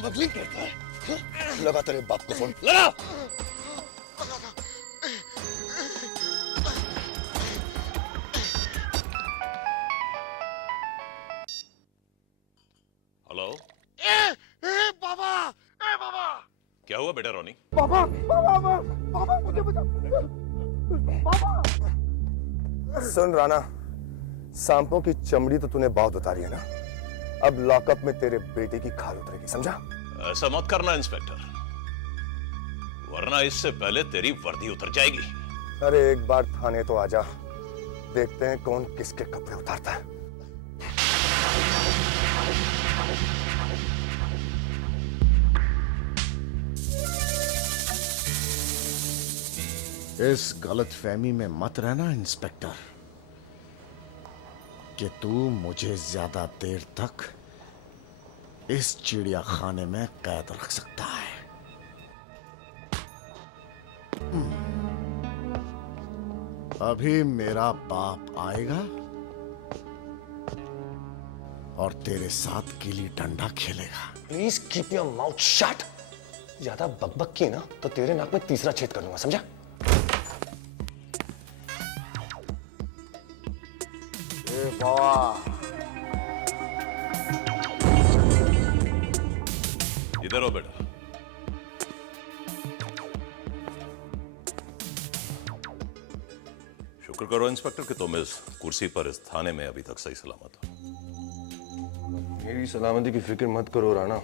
Smuggling करता है? लगा तेरे बाप को फोन, लगा। हेलो। बाबा, बाबा। क्या हुआ बेटा रोनी? बाबा, बाबा, बाबा, मुझे बचा। बाबा। सुन राणा, सांपों की चमड़ी तो तूने बहुत उतारी है ना, अब लॉकअप में तेरे बेटे की खाल उतरेगी, समझा? ऐसा मत करना इंस्पेक्टर, वरना इससे पहले तेरी वर्दी उतर जाएगी। अरे एक बार थाने तो आजा, देखते हैं कौन किसके कपड़े उतारता है। इस गलतफहमी में मत रहना इंस्पेक्टर कि तू मुझे ज्यादा देर तक इस चिड़िया खाने में कैद रख सकता है। अभी मेरा बाप आएगा और तेरे साथ गिल्ली डंडा खेलेगा। Please keep your mouth shut. ज्यादा बकबक की ना तो तेरे नाक में तीसरा छेद कर दूंगा, समझा? इधर हो बेटा। शुक्र करो इंस्पेक्टर कि तुम इस कुर्सी पर इस थाने में अभी तक सही सलामत हो। मेरी सलामती की फिक्र मत करो राणा,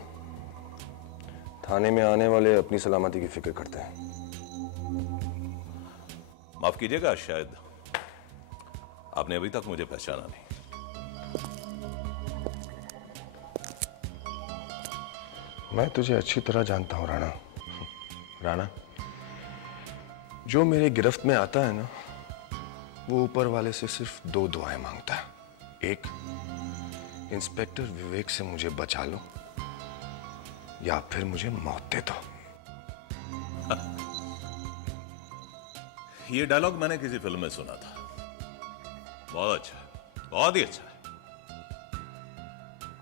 थाने में आने वाले अपनी सलामती की फिक्र करते हैं। माफ कीजिएगा, शायद आपने अभी तक मुझे पहचाना नहीं। मैं तुझे अच्छी तरह जानता हूं राणा। राणा, जो मेरे गिरफ्त में आता है ना, वो ऊपर वाले से सिर्फ दो दुआएं मांगता है। एक, इंस्पेक्टर विवेक से मुझे बचा लो, या फिर मुझे मौत दे दो। ये डायलॉग मैंने किसी फिल्म में सुना था। बहुत अच्छा, बहुत ही अच्छा है।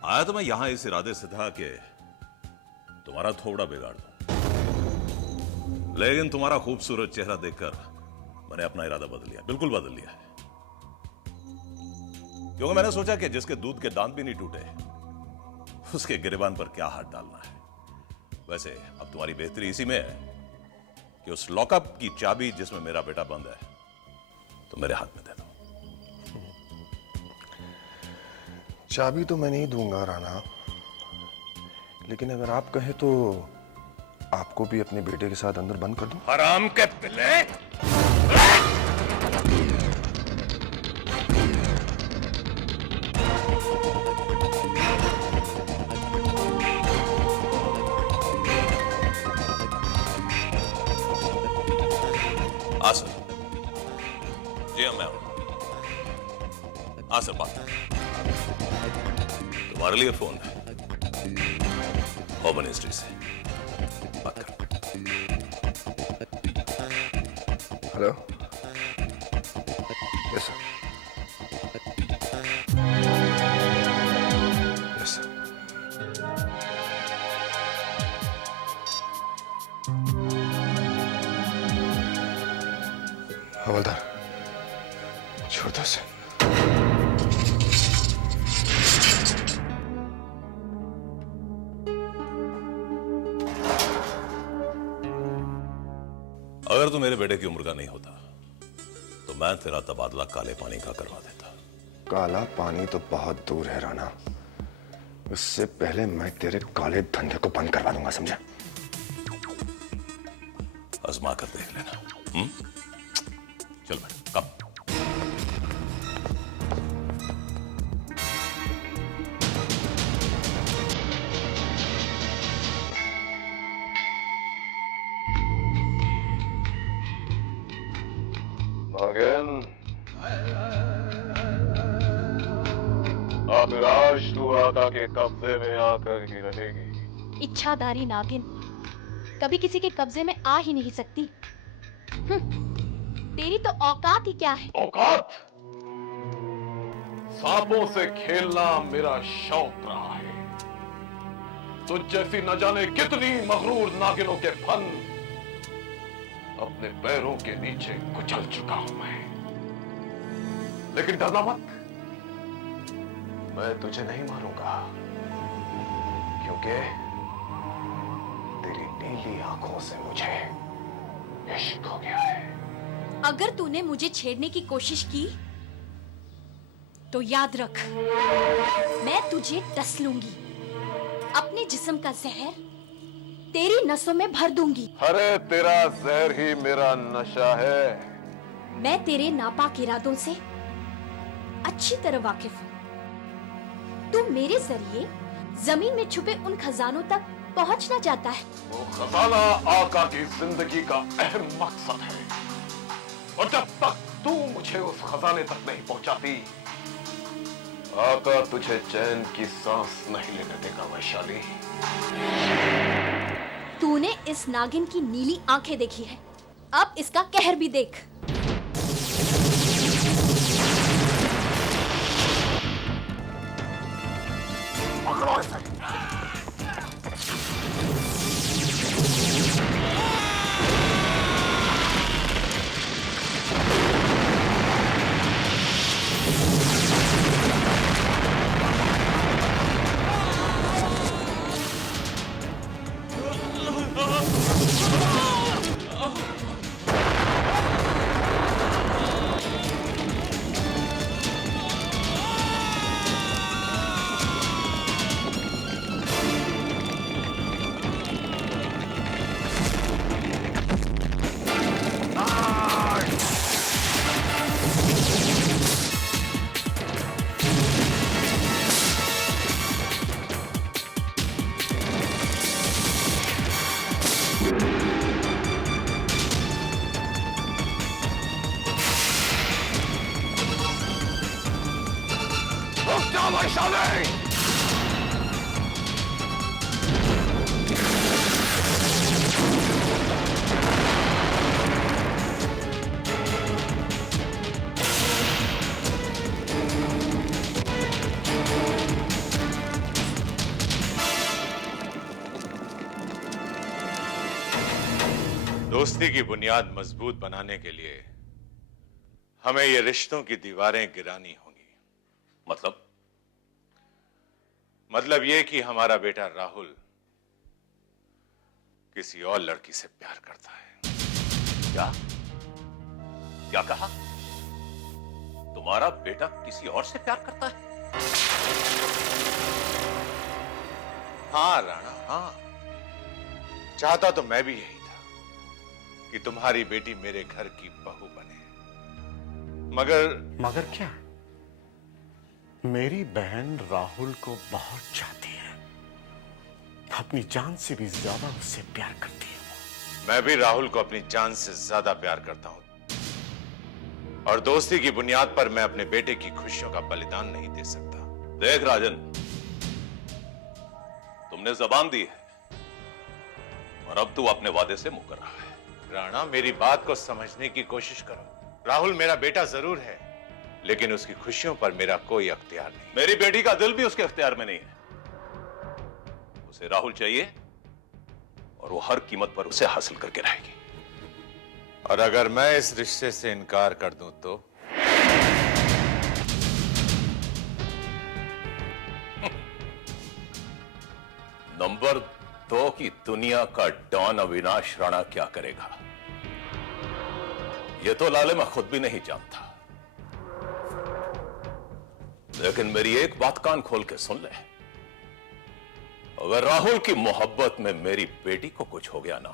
आया तो मैं यहां इस इरादे से था कि तुम्हारा थोड़ा बिगाड़ दूं, लेकिन तुम्हारा खूबसूरत चेहरा देखकर मैंने अपना इरादा बदल लिया, बिल्कुल बदल लिया है। क्योंकि मैंने सोचा कि जिसके दूध के दांत भी नहीं टूटे, उसके गिरेबान पर क्या हाथ डालना है। वैसे अब तुम्हारी बेहतरी इसी में है कि उस लॉकअप की चाबी जिसमें मेरा बेटा बंद है, तो मेरे हाथ में दे दो। चाबी तो मैं नहीं दूंगा राणा, लेकिन अगर आप कहें तो आपको भी अपने बेटे के साथ अंदर बंद कर दूं। हराम के पिल्ले! आसर, जी मैं हूं। आसर बात, तुम्हारे लिए फोन है, होम मिनिस्ट्री से बात कर। Hello, yes sir, yes sir. हवलदार, छोड़ दो उसे। अगर तू मेरे बेटे की उम्र का नहीं होता तो मैं तेरा तबादला काले पानी का करवा देता। काला पानी तो बहुत दूर है राणा, उससे पहले मैं तेरे काले धंधे को बंद करवा दूंगा, समझा? आजमा कर देख लेना। चल बेटा, कब? अब राजदुआता के कब्जे में आकर ही रहेगी। इच्छाधारी नागिन कभी किसी के कब्जे में आ ही नहीं सकती। तेरी तो औकात ही क्या है? औकात? सांपों से खेलना मेरा शौक रहा है। तुझ जैसी न जाने कितनी मगरूर नागिनों के फन अपने पैरों के नीचे कुचल चुका हूं मैं। लेकिन डरना मत, मैं तुझे नहीं मारूंगा, क्योंकि तेरी नीली आंखों से मुझे इश्क हो गया है। अगर तूने मुझे छेड़ने की कोशिश की तो याद रख, मैं तुझे डस लूंगी। अपने जिस्म का जहर तेरी नसों में भर दूंगी। अरे तेरा जहर ही मेरा नशा है। मैं तेरे नापाक इरादों से अच्छी तरह वाकिफ हूँ। तू मेरे जरिए जमीन में छुपे उन खजानों तक पहुंचना चाहता है। वो खजाना आका की जिंदगी का अहम मकसद है, और जब तक तू मुझे उस खजाने तक नहीं पहुंचाती, आका तुझे चैन की सांस नहीं लेने देगा वैशाली। तूने इस नागिन की नीली आंखें देखी है, अब इसका कहर भी देख। पकड़ो इसे। रुक जा वैशाली। दोस्ती की बुनियाद मजबूत बनाने के लिए हमें ये रिश्तों की दीवारें गिरानी होंगी। मतलब ये कि हमारा बेटा राहुल किसी और लड़की से प्यार करता है। क्या क्या कहा? तुम्हारा बेटा किसी और से प्यार करता है? हाँ राणा, हाँ। चाहता तो मैं भी यही था कि तुम्हारी बेटी मेरे घर की बहू बने, मगर क्या? मेरी बहन राहुल को बहुत चाहती है, अपनी जान से भी ज्यादा उससे प्यार करती है वो। मैं भी राहुल को अपनी जान से ज्यादा प्यार करता हूं, और दोस्ती की बुनियाद पर मैं अपने बेटे की खुशियों का बलिदान नहीं दे सकता। देख राजन, तुमने जबान दी है और अब तू अपने वादे से मुकर रहा है। राणा, मेरी बात को समझने की कोशिश करो। राहुल मेरा बेटा जरूर है, लेकिन उसकी खुशियों पर मेरा कोई अख्तियार नहीं। मेरी बेटी का दिल भी उसके अख्तियार में नहीं है। उसे राहुल चाहिए और वो हर कीमत पर उसे हासिल करके रहेगी। और अगर मैं इस रिश्ते से इनकार कर दूं तो? नंबर 2 की दुनिया का डॉन अविनाश राणा क्या करेगा, ये तो लाले मैं खुद भी नहीं जानता। लेकिन मेरी एक बात कान खोल के सुन ले, अगर राहुल की मोहब्बत में मेरी बेटी को कुछ हो गया ना,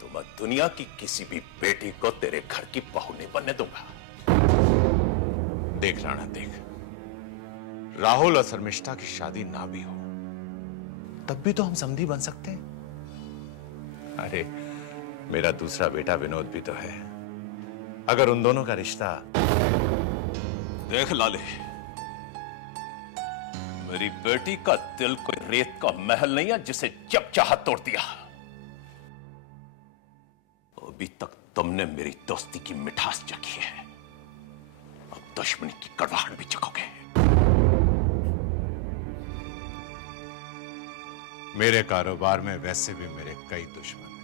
तो मैं दुनिया की किसी भी बेटी को तेरे घर की बहू नहीं बनने दूंगा। देख राणा, देख, राहुल और शर्मिष्ठा की शादी ना भी हो तब भी तो हम समधी बन सकते हैं। अरे, मेरा दूसरा बेटा विनोद भी तो है। अगर उन दोनों का रिश्ता... देख लाले, मेरी बेटी का दिल कोई रेत का महल नहीं है जिसे जब चाहा तोड़ दिया। अभी तक तुमने मेरी दोस्ती की मिठास चखी है, अब दुश्मनी की कड़वाहट भी चखोगे। मेरे कारोबार में वैसे भी मेरे कई दुश्मन हैं।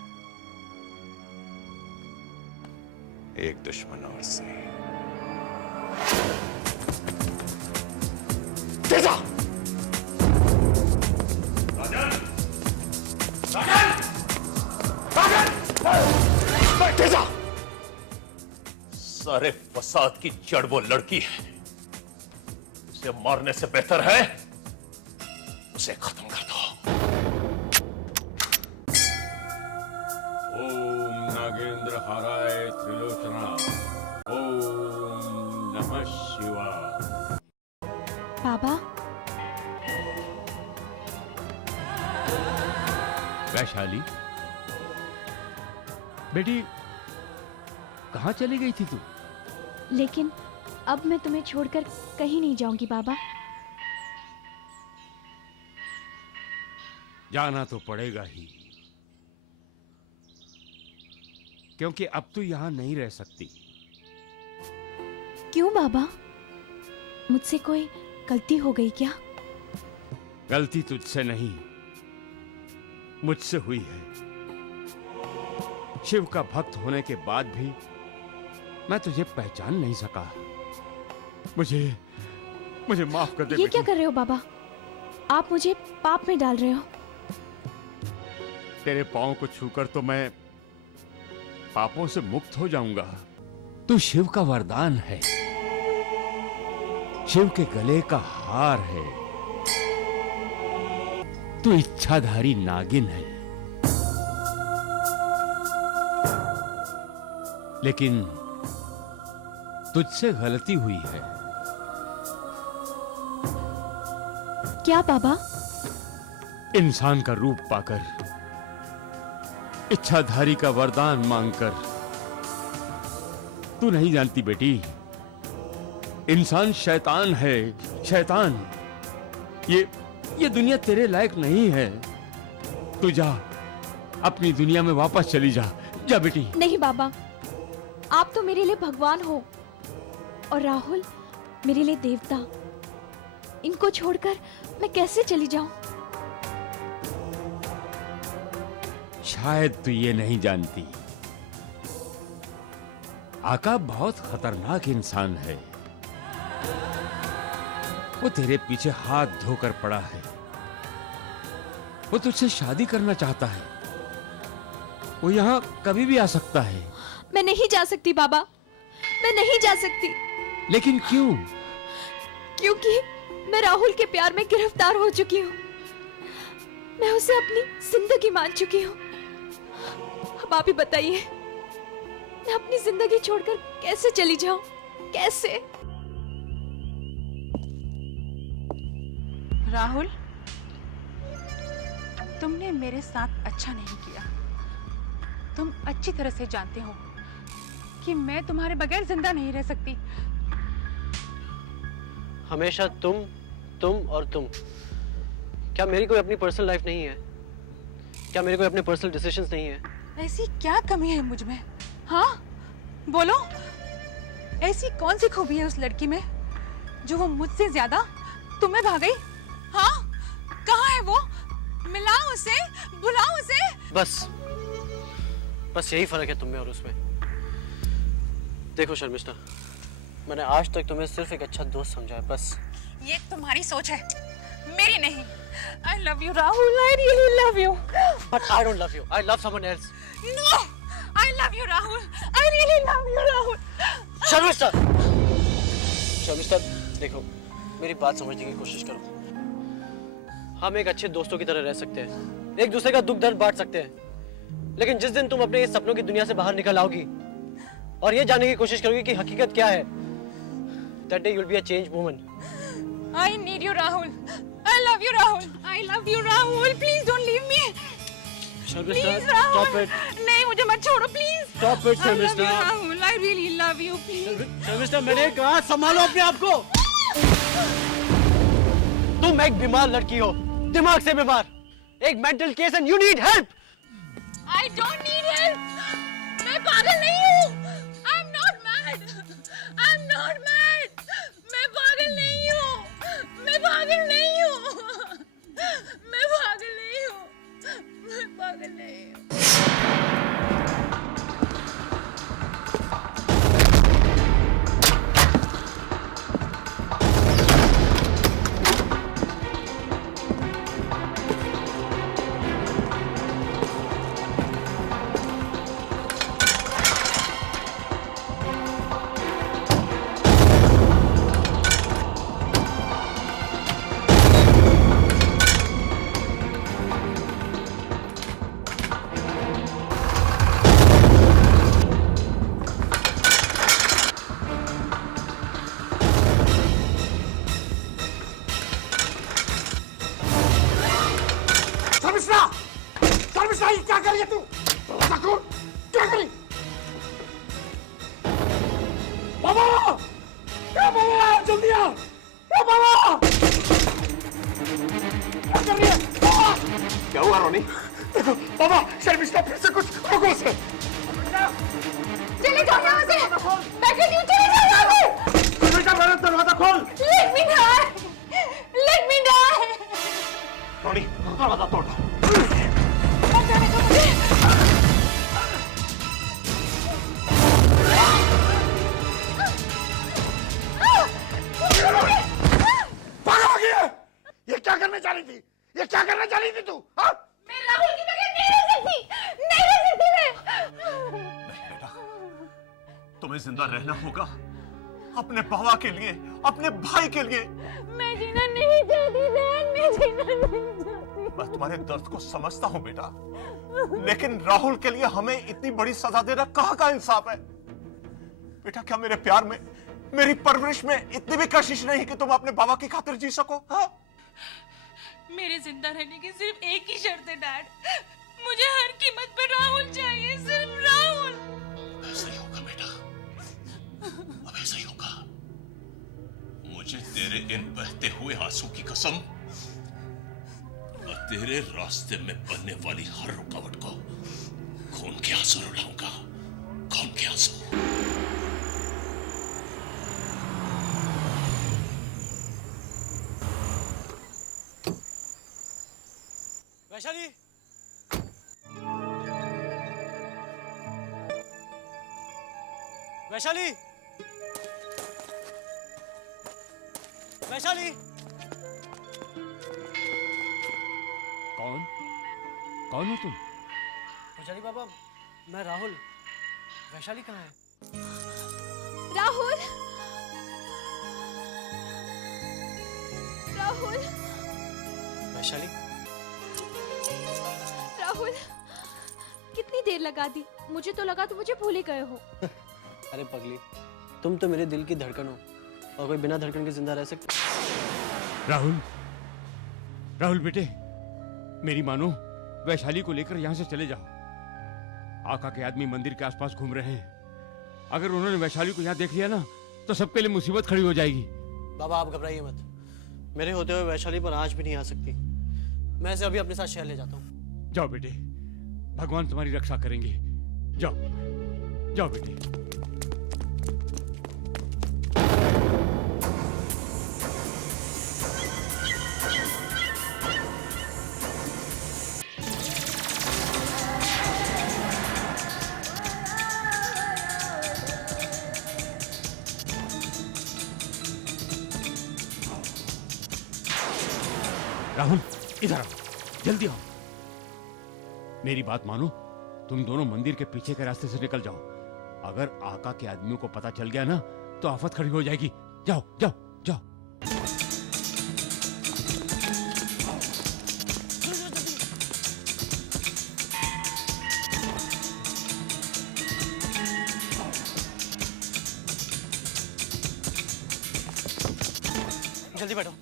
एक दुश्मन और सही। तेजा! तेजा! सारे फसाद की जड़ वो लड़की है। उसे मारने से बेहतर है उसे खत्म कर दो। ओम नागेंद्र हाराय त्रिलोचना। ओम नमः शिवाय। बाबा, वैशाली बेटी, कहाँ चली गई थी तू? लेकिन अब मैं तुम्हें छोड़कर कहीं नहीं जाऊंगी बाबा। जाना तो पड़ेगा ही, क्योंकि अब तू यहां नहीं रह सकती। क्यों बाबा? मुझसे कोई गलती हो गई क्या? गलती तुझसे नहीं, मुझसे हुई है। शिव का भक्त होने के बाद भी मैं तुझे पहचान नहीं सका। मुझे माफ कर दे। ये क्या कर रहे हो बाबा? आप मुझे पाप में डाल रहे हो। तेरे पांव को छूकर तो मैं पापों से मुक्त हो जाऊंगा। तू शिव का वरदान है, शिव के गले का हार है। तू इच्छाधारी नागिन है। लेकिन तुझसे गलती हुई है। क्या बाबा? इंसान का रूप पाकर, इच्छाधारी का वरदान मांगकर। तू नहीं जानती बेटी, इंसान शैतान है, शैतान। ये दुनिया तेरे लायक नहीं है। तू जा, अपनी दुनिया में वापस चली जा। जा बेटी। नहीं बाबा, आप तो मेरे लिए भगवान हो और राहुल मेरे लिए देवता। इनको छोड़कर मैं कैसे चली जाऊं? शायद तू ये नहीं जानती, आका बहुत खतरनाक इंसान है। वो तेरे पीछे हाथ धोकर पड़ा है। वो तुझसे शादी करना चाहता है। वो यहां कभी भी आ सकता है। मैं नहीं जा सकती बाबा, मैं नहीं जा सकती। लेकिन क्यों? क्योंकि मैं राहुल के प्यार में गिरफ्तार हो चुकी हूँ। मैं उसे अपनी जिंदगी मान चुकी हूँ। अब आप ही बताइए, मैं अपनी जिंदगी छोड़कर कैसे चली जाऊं? कैसे? राहुल, तुमने मेरे साथ अच्छा नहीं किया। तुम अच्छी तरह से जानते हो कि मैं तुम्हारे बगैर जिंदा नहीं रह सकती। हमेशा तुम और तुम। क्या मेरी कोई अपनी पर्सनल लाइफ नहीं है? क्या मेरे कोई अपने पर्सनल डिसीजंस नहीं है? ऐसी क्या कमी है मुझ में? हाँ, बोलो। ऐसी कौन सी खूबी है उस लड़की में जो वो मुझसे ज्यादा तुम्हें भा गई? हाँ, कहाँ है वो? मिलाओ उसे, बुलाओ उसे। बस यही फर्क है तुम में और उसमें। देखो शर्मिष्ठा, मैंने आज तक तुम्हें सिर्फ एक अच्छा दोस्त समझा है, बस। ये तुम्हारी सोच है, मेरी नहीं। I love you, Rahul. I really love you. But I don't love you. I love someone else. No, I love you, Rahul. I really love you, Rahul. Sharmishtha, देखो, मेरी बात समझने की कोशिश करो। हम एक अच्छे दोस्तों की तरह रह सकते हैं, एक दूसरे का दुख दर्द बांट सकते हैं, लेकिन जिस दिन तुम अपने इस सपनों की दुनिया से बाहर निकल आओगी और ये जानने की कोशिश करोगी कि हकीकत क्या है, that day you'll be a changed woman. I need you, Rahul. I love you, Rahul. I love you, Rahul. Please don't leave me. Sharmishtha, Please, Rahul. stop it. नहीं, मुझे मत छोड़ो, please. Stop it, I love Sharmishtha. you, Rahul. I really love you, please. Sharmishtha, मैंने कहा संभालो अपने आप को। तुम एक बीमार लड़की हो, दिमाग से बीमार, एक mental case and you need help. I don't need help. मैं पागल नहीं हूँ. I'm not mad. I'm not mad. मैं पागल नहीं हूँ. मैं पागल नहीं हूँ. मैं पागल नहीं हूँ. शर्मिष्ठा, शर्मिष्ठा, ये क्या कर रही है तू? दरवाजा खोल, क्या करी? बाबा, क्या बाबा, जल्दी आ, क्या बाबा? क्या कर रही है? बाबा, क्या हुआ रोनी? देखो, बाबा, शर्मिष्ठा फिर से कुछ रोको उसे। चले जाओ यहाँ से। मैं कहती हूँ चले जाओ यहाँ से। शर्मिष्ठा, मेरा दरवाजा खोल। Let me die. Let me die. रोनी, दरवाजा तोड़। मत जाने दो मुझे। पागल हो गई है? ये क्या करने जा रही थी? ये क्या करने जा रही थी तू? हाँ? मैं राहुल की बगैर नहीं रह सकती। नहीं रह सकती मैं। बेटा, तुम्हें जिंदा रहना होगा अपने बाबा के लिए, अपने भाई के लिए। मैं जीना नहीं चाहती डैड, मैं जीना नहीं चाहती। मैं तुम्हारे दर्द को समझता हूं बेटा, लेकिन राहुल के लिए हमें इतनी बड़ी सजा देना कहां का इंसाफ है? बेटा, क्या मेरे प्यार में, मेरी परवरिश में इतनी भी कशिश नहीं कि तुम अपने बाबा की खातिर जी सको? हाँ? मेरे जिंदा रहने की सिर्फ एक ही शर्त है डैड, मुझे हर कीमत पर राहुल चाहिए, सिर्फ राहुल। ऐसा ही होगा बेटा, अब ऐसा ही होगा। मुझे तेरे इन बहते हुए आंसू की कसम, और तेरे रास्ते में बनने वाली हर रुकावट को खून के आंसू रुलाऊंगा, खून के आंसू। वैशाली, वैशाली, वैशाली। कौन? कौन हो तुम? पुजारी बाबा, मैं राहुल। वैशाली कहाँ है? राहुल, राहुल, वैशाली, राहुल, कितनी देर लगा दी? मुझे तो लगा तुम मुझे भूल ही गए हो। अरे पगली, तुम तो मेरे दिल की धड़कन हो, और कोई बिना धड़कन के जिंदा रह सकता? राहुल, राहुल बेटे, मेरी मानो, वैशाली को लेकर यहां से चले जाओ। आका के आदमी मंदिर के आसपास घूम रहे हैं। अगर उन्होंने वैशाली को यहां देख लिया ना, तो सबके लिए मुसीबत खड़ी हो जाएगी। बाबा, आप घबराइए मत, मेरे होते हुए वैशाली पर आंच भी नहीं आ सकती। मैं इसे अभी अपने साथ शहर ले जाता हूँ। जाओ बेटे, भगवान तुम्हारी रक्षा करेंगे। जाओ, जाओ बेटे। राहुल, इधर आओ, जल्दी आओ। मेरी बात मानो, तुम दोनों मंदिर के पीछे के रास्ते से निकल जाओ। अगर आका के आदमियों को पता चल गया ना, तो आफत खड़ी हो जाएगी। जाओ, जाओ, जाओ। जल्दी बैठो।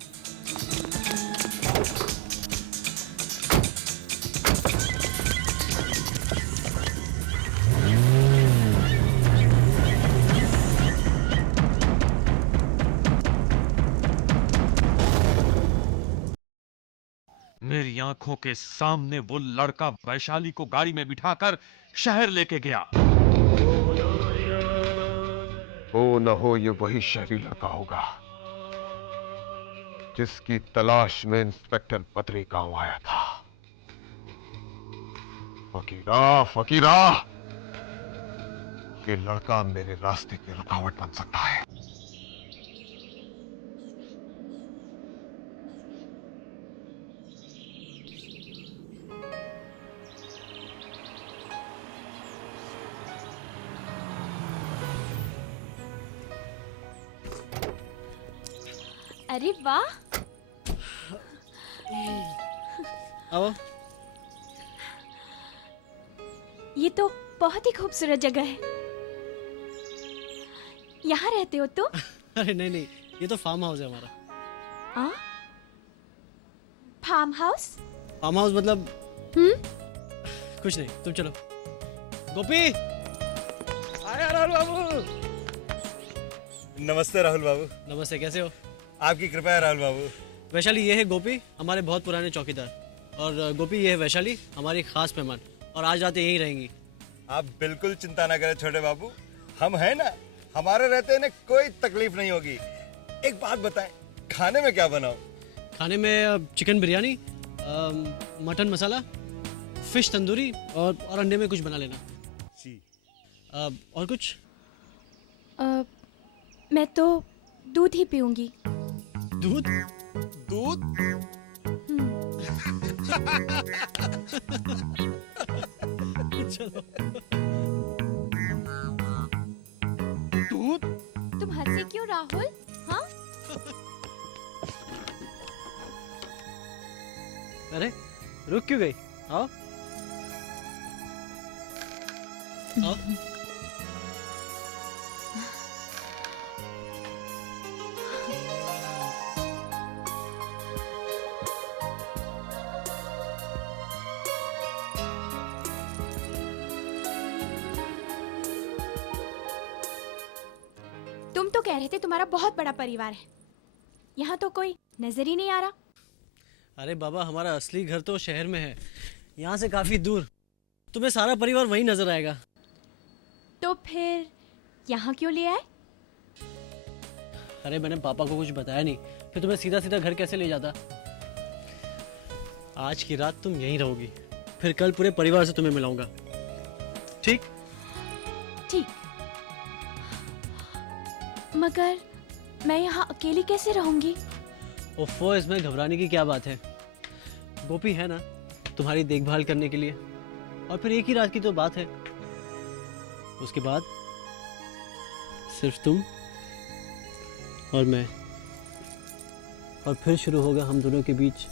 मेरी आंखों के सामने वो लड़का वैशाली को गाड़ी में बिठाकर शहर लेके गया। हो न हो ये वही शहरी लड़का होगा जिसकी तलाश में इंस्पेक्टर बद्री गांव आया था। फकीरा, फकीरा, ये लड़का मेरे रास्ते की रुकावट बन सकता है। अरे वाह, आओ। ये तो बहुत ही खूबसूरत जगह है। यहाँ रहते हो तुम? अरे नहीं नहीं, ये तो फार्म हाउस है हमारा। Farm house? फार्म हाउस मतलब कुछ नहीं, तुम चलो। गोपी, आया राहुल बाबू। नमस्ते राहुल बाबू। नमस्ते, कैसे हो? आपकी कृपा है राहुल बाबू। वैशाली, ये है गोपी, हमारे बहुत पुराने चौकीदार। और गोपी, ये है वैशाली, हमारी खास मेहमान। और आज रात यहीं रहेंगी। आप बिल्कुल चिंता ना करें छोटे बाबू, हम हैं ना, हमारे रहते इन्हें कोई तकलीफ नहीं होगी। एक बात बताएं, खाने में क्या बनाओ? खाने में चिकन बिरयानी, मटन मसाला, फिश तंदूरी और अंडे में कुछ बना लेना। जी। और कुछ? मैं तो दूध ही पीऊंगी। दूध? दूध? चलो। दूध? तुम हंसे क्यों राहुल? हाँ? अरे रुक क्यों गई? आओ आओ। तुम तो कह रहे थे तुम्हारा बहुत बड़ा परिवार है, यहाँ तो कोई नजर ही नहीं आ रहा। अरे बाबा, हमारा असली घर तो शहर में है, यहाँ से काफी दूर। तुम्हें सारा परिवार वहीं नजर आएगा। तो फिर यहाँ क्यों ले आए? अरे मैंने पापा को कुछ बताया नहीं, फिर तुम्हें सीधा सीधा घर कैसे ले जाता। आज की रात तुम यहीं रहोगी, फिर कल पूरे परिवार से तुम्हें मिलाऊंगा, ठीक? ठीक, मगर मैं यहाँ अकेली कैसे रहूंगी? ओफो, इसमें घबराने की क्या बात है? गोपी है ना तुम्हारी देखभाल करने के लिए। और फिर एक ही रात की तो बात है, उसके बाद सिर्फ तुम और मैं, और फिर शुरू होगा हम दोनों के बीच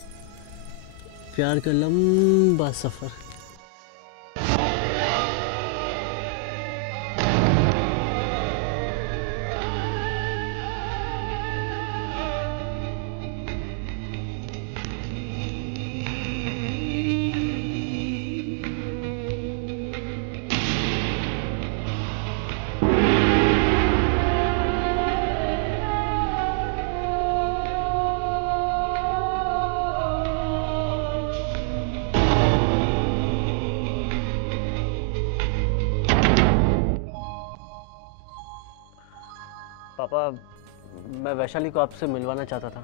प्यार का लंबा सफर। पापा, मैं वैशाली को आपसे मिलवाना चाहता था।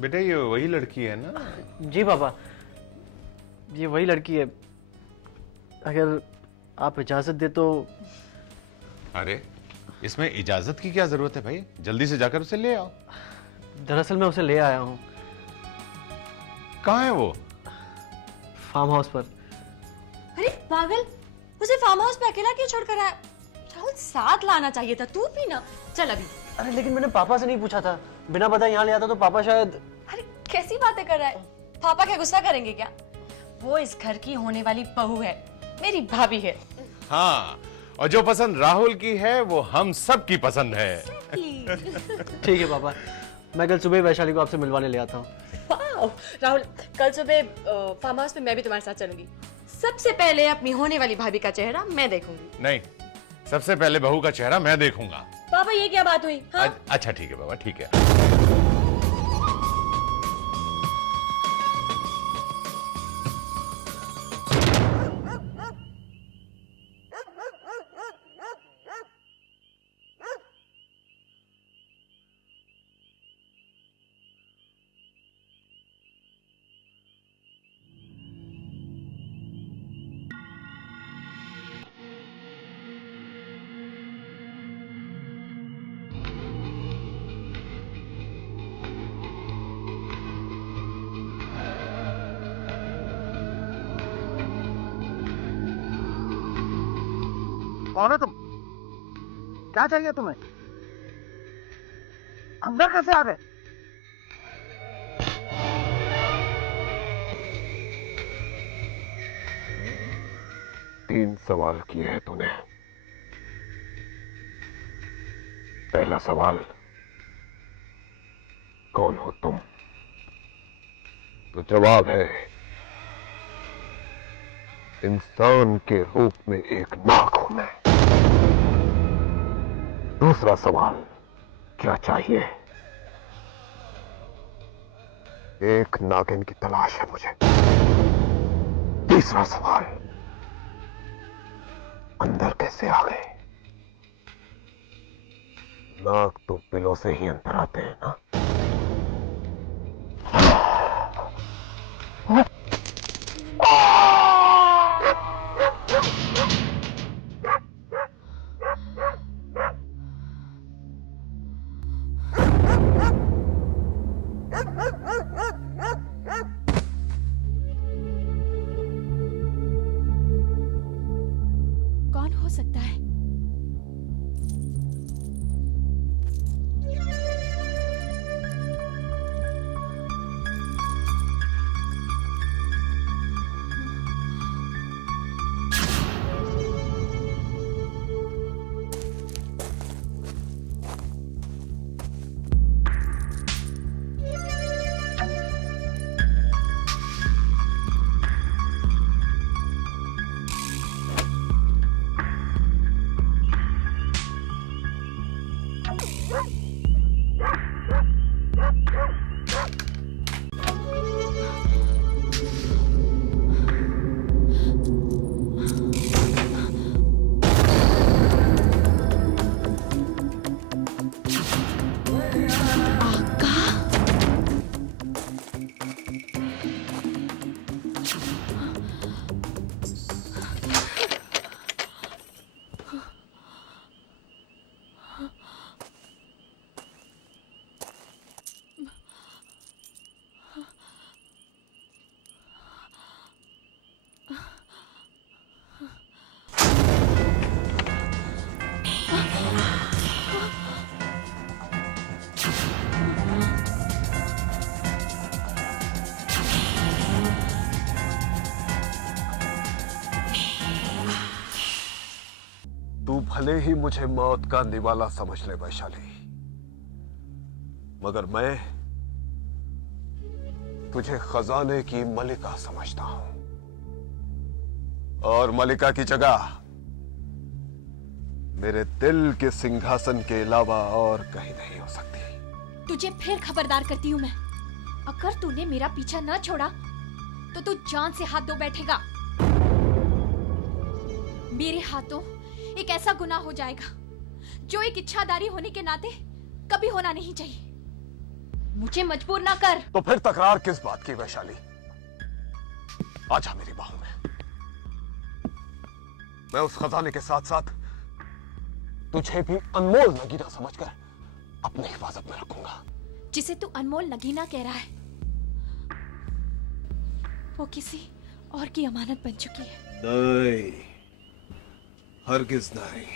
बेटा, ये वही लड़की है ना? जी पापा, ये वही लड़की है। अगर आप इजाजत दे तो। अरे इसमें इजाजत की क्या जरूरत है भाई, जल्दी से जाकर उसे ले आओ। दरअसल मैं उसे ले आया हूँ। कहाँ है वो? फार्म हाउस पर। अरे पागल, उसे फार्म हाउस पे अकेला क्यों छोड़कर आया? राहुल, साथ लाना चाहिए था, तू भी ना। चल अभी। अरे लेकिन मैंने पापा से नहीं पूछा था, बिना बताए यहाँ ले आता तो पापा शायद। अरे कैसी बातें कर रहा है? पापा क्या गुस्सा करेंगे क्या? वो इस घर की होने वाली बहू है, मेरी भाभी है। हाँ, और जो पसंद राहुल की है वो हम सब की पसंद है। ठीक है पापा, मैं कल सुबह वैशाली को आपसे मिलवाने ले आता हूँ। राहुल, कल सुबह फार्म हाउस पे मैं भी तुम्हारे साथ चलूंगी। सबसे पहले अपनी होने वाली भाभी का चेहरा मैं देखूंगी। नहीं, सबसे पहले बहू का चेहरा मैं देखूंगा। पापा, ये क्या बात हुई? हाँ? अच्छा ठीक है बाबा, ठीक है। कौन है तुम? क्या चाहिए तुम्हें? अंदर कैसे आ गए? तीन सवाल किए हैं तूने। पहला सवाल, कौन हो तुम? तो जवाब है इंसान के रूप में एक नाग हूं मैं। दूसरा सवाल, क्या चाहिए? एक नागिन की तलाश है मुझे। तीसरा सवाल, अंदर कैसे आ गए? नाग तो बिलों से ही अंदर आते हैं ना। कौन हो सकता है? तू भले ही मुझे मौत का निवाला समझ ले वैशाली, मगर मैं तुझे खजाने की मलिका समझता हूं, और मलिका की जगह मेरे दिल के सिंहासन के अलावा और कहीं नहीं हो सकती। तुझे फिर खबरदार करती हूँ मैं, अगर तूने मेरा पीछा न छोड़ा तो तू जान से हाथ धो बैठेगा। मेरे हाथों एक ऐसा गुनाह हो जाएगा जो एक इच्छाधारी होने के नाते कभी होना नहीं चाहिए। मुझे मजबूर ना कर। तो फिर तकरार किस बात की वैशाली? आजा मेरी बाहों में। मैं उस खजाने के साथ साथ तुझे भी अनमोल नगीना समझकर अपनी हिफाजत में रखूंगा। जिसे तू अनमोल नगीना कह रहा है वो किसी और की अमानत बन चुकी है। नहीं, हरगिज नहीं।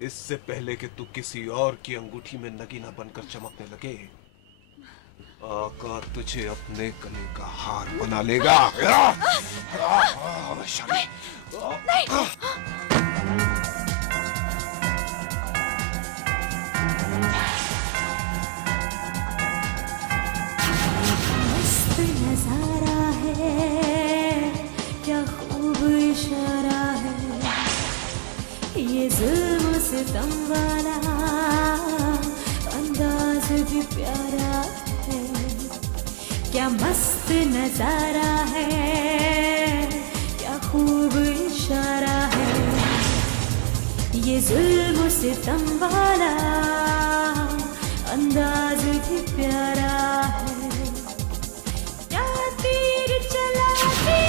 इससे पहले कि तू किसी और की अंगूठी में नगीना बनकर चमकने लगे, आका तुझे अपने गले का हार बना लेगा। मस्त नजारा है, क्या खूब इशारा है, ये जुल्म सितम वाला अंदाज भी प्यारा है। क्या मस्त नजारा है, क्या खूब इशारा है, ये जुल्म सितम वाला अंदाज भी प्यारा है। क्या तीर चलाती है,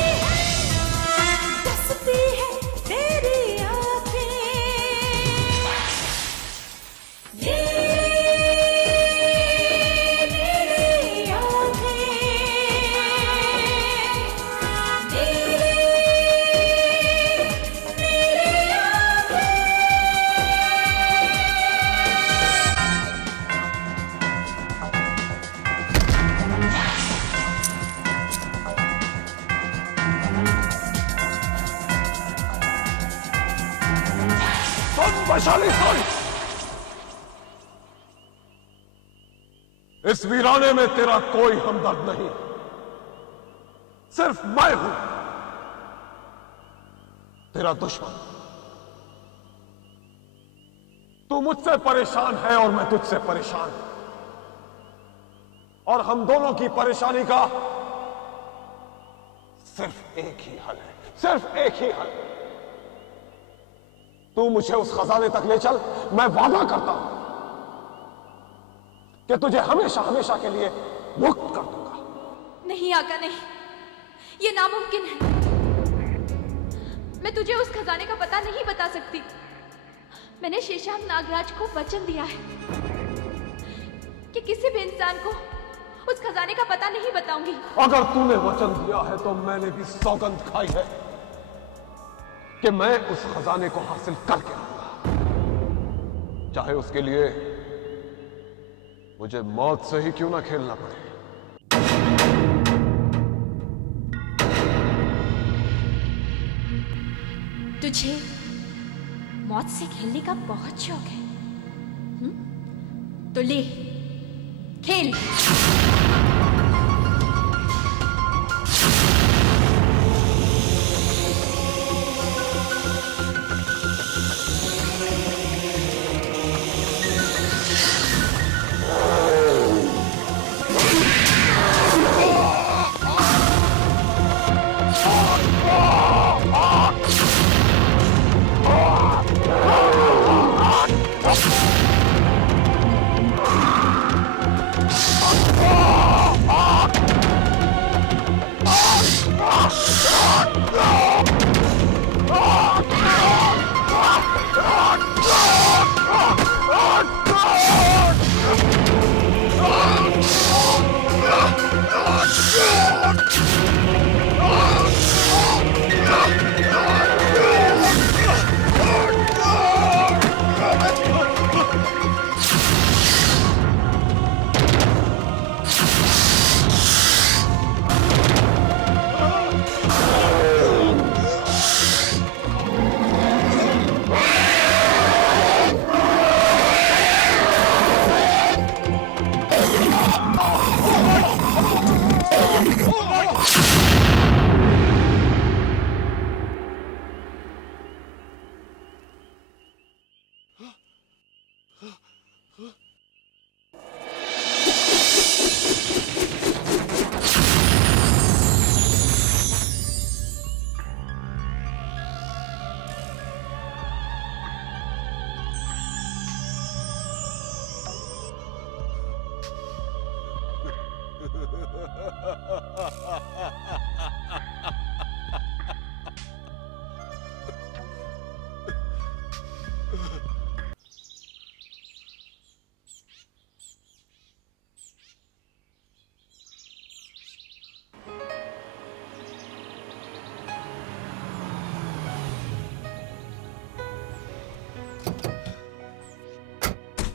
डसती है तेरी आंखें, मेरी आंखें, मेरी आंखें। वैशाली सुन, इस वीराने में तेरा कोई हमदर्द नहीं, सिर्फ मैं हूं। तेरा दुश्मन। तू मुझसे परेशान है और मैं तुझसे परेशान हूं, और हम दोनों की परेशानी का सिर्फ एक ही हल है, सिर्फ एक ही हल। तू मुझे उस खजाने तक ले चल, मैं वादा करता हूं कि तुझे हमेशा हमेशा के लिए मुक्त कर दूंगा। नहीं आका, नहीं, ये नामुमकिन है। मैं तुझे उस खजाने का पता नहीं बता सकती। मैंने शेषांग नागराज को वचन दिया है कि किसी भी इंसान को उस खजाने का पता नहीं बताऊंगी। अगर तूने वचन दिया है तो मैंने भी सौगंध खाई है कि मैं उस खजाने को हासिल करके आऊंगा, चाहे उसके लिए मुझे मौत से ही क्यों ना खेलना पड़े। तुझे मौत से खेलने का बहुत शौक है, तो ले, खेल।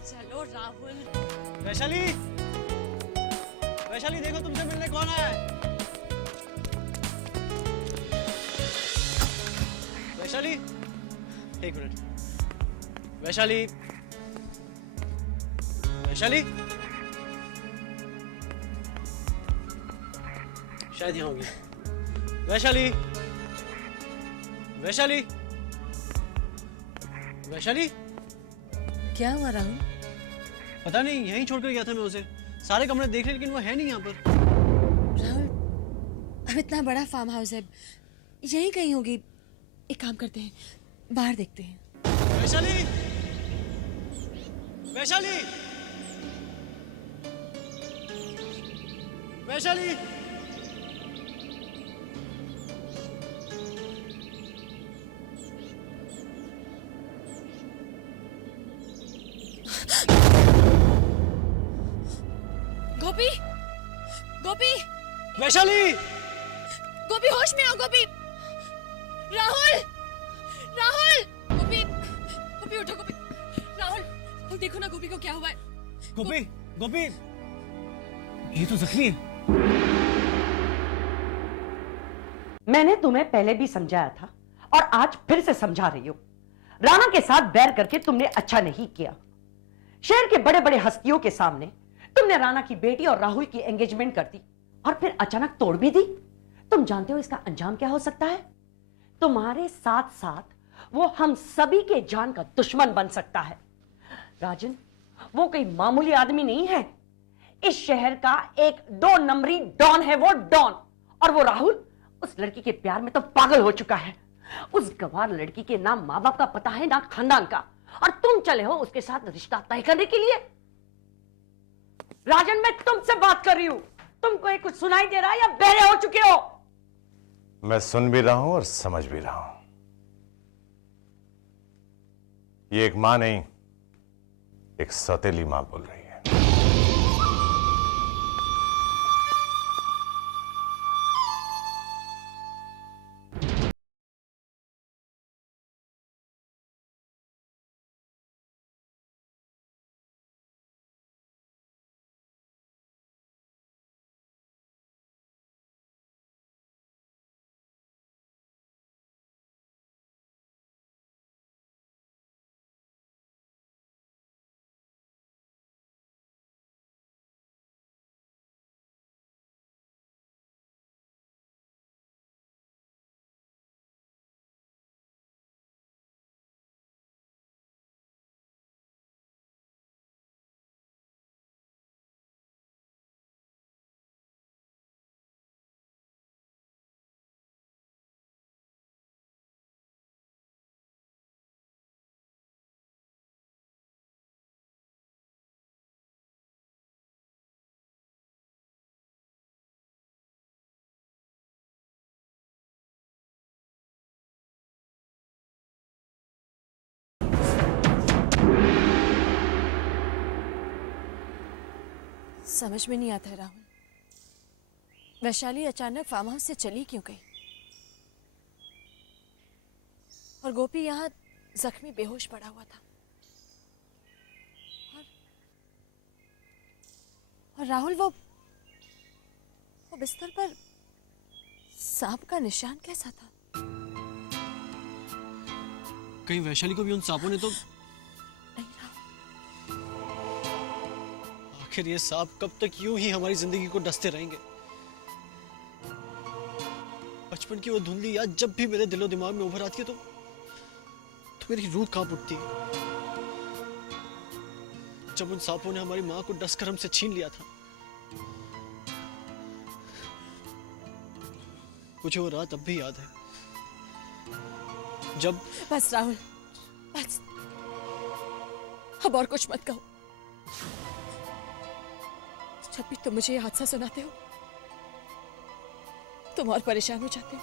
चलो राहुल। वैशाली, वैशाली देखो तुमसे मिलने कौन आया है। वैशाली, एक मिनट। वैशाली, वैशाली, शायद यहाँ होगी। वैशाली, वैशाली, वैशाली। क्या हुआ राहुल? पता नहीं, यहीं छोड़कर गया था मैं उसे। सारे कमरे देख रहे लेकिन वो है नहीं यहाँ पर। राहुल, अब इतना बड़ा फार्म हाउस है, यहीं कहीं होगी। एक काम करते हैं, बाहर देखते हैं। वैशाली, वैशाली, वैशाली। गोपी, गोपी, वैशाली, गोपी होश में आओ। गोपी, राहुल, राहुल, गोपी, गोपी उठो। गोपी, राहुल, देखो ना गोपी को क्या हुआ है। गोपी, गोपी, ये तो जख्मी है। मैंने तुम्हें पहले भी समझाया था और आज फिर से समझा रही हूं। राणा के साथ बैर करके तुमने अच्छा नहीं किया। शहर के बड़े बड़े हस्तियों के सामने तुमने राणा की बेटी और राहुल की एंगेजमेंट कर दी और फिर अचानक तोड़ भी दी। तुम जानते हो इसका अंजाम क्या हो सकता है? तुम्हारे साथ साथ वो हम सभी के जान का दुश्मन बन सकता है। राजन, वो कोई मामूली आदमी नहीं है। इस शहर का एक 2 नंबरी डॉन है वो, डॉन। और वो राहुल उस लड़की के प्यार में तो पागल हो चुका है। उस गंवार लड़की के ना माँ बाप का पता है ना खानदान का, और तुम चले हो उसके साथ रिश्ता तय करने के लिए। राजन, मैं तुमसे बात कर रही हूं। तुमको ये कुछ सुनाई दे रहा है या बहरे हो चुके हो? मैं सुन भी रहा हूं और समझ भी रहा हूं। ये एक मां नहीं, एक सौतेली मां बोल रही है। समझ में नहीं आता है राहुल, वैशाली अचानक फार्म हाउस से चली क्यों गई? और गोपी यहाँ जख्मी बेहोश पड़ा हुआ था। और राहुल वो बिस्तर पर सांप का निशान कैसा था? कहीं वैशाली को भी उन सांपों ने तो... आखिर ये सांप कब तक यूं ही हमारी जिंदगी को डसते रहेंगे? बचपन की वो धुंधली याद जब भी मेरे दिलो दिमाग में उभर आती है तो मेरी रूह कांप उठती है। जब उन सांपों ने हमारी मां को डसकर हमसे छीन लिया था, मुझे वो रात अब भी याद है जब... बस राहुल, बस, अब और कुछ मत कहो। जब भी तुम मुझे ये हादसा सुनाते हो तुम और परेशान हो जाते हो।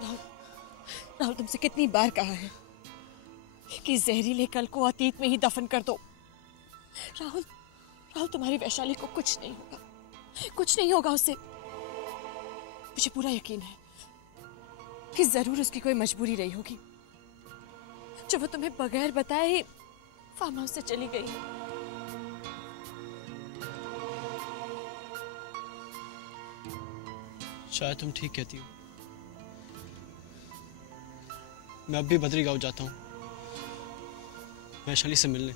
राहुल, राहुल, तुमसे कितनी बार कहा है कि जहरीले कल को अतीत में ही दफन कर दो। राहुल, राहुल, तुम्हारी वैशाली को कुछ नहीं होगा, कुछ नहीं होगा उससे। मुझे पूरा यकीन है कि जरूर उसकी कोई मजबूरी रही होगी जो वो तुम्हें बगैर बताए ही फार्म हाउस से चली गई। शायद तुम ठीक कहती हो। मैं अब भी बद्री गांव जाता हूं वैशाली से मिलने।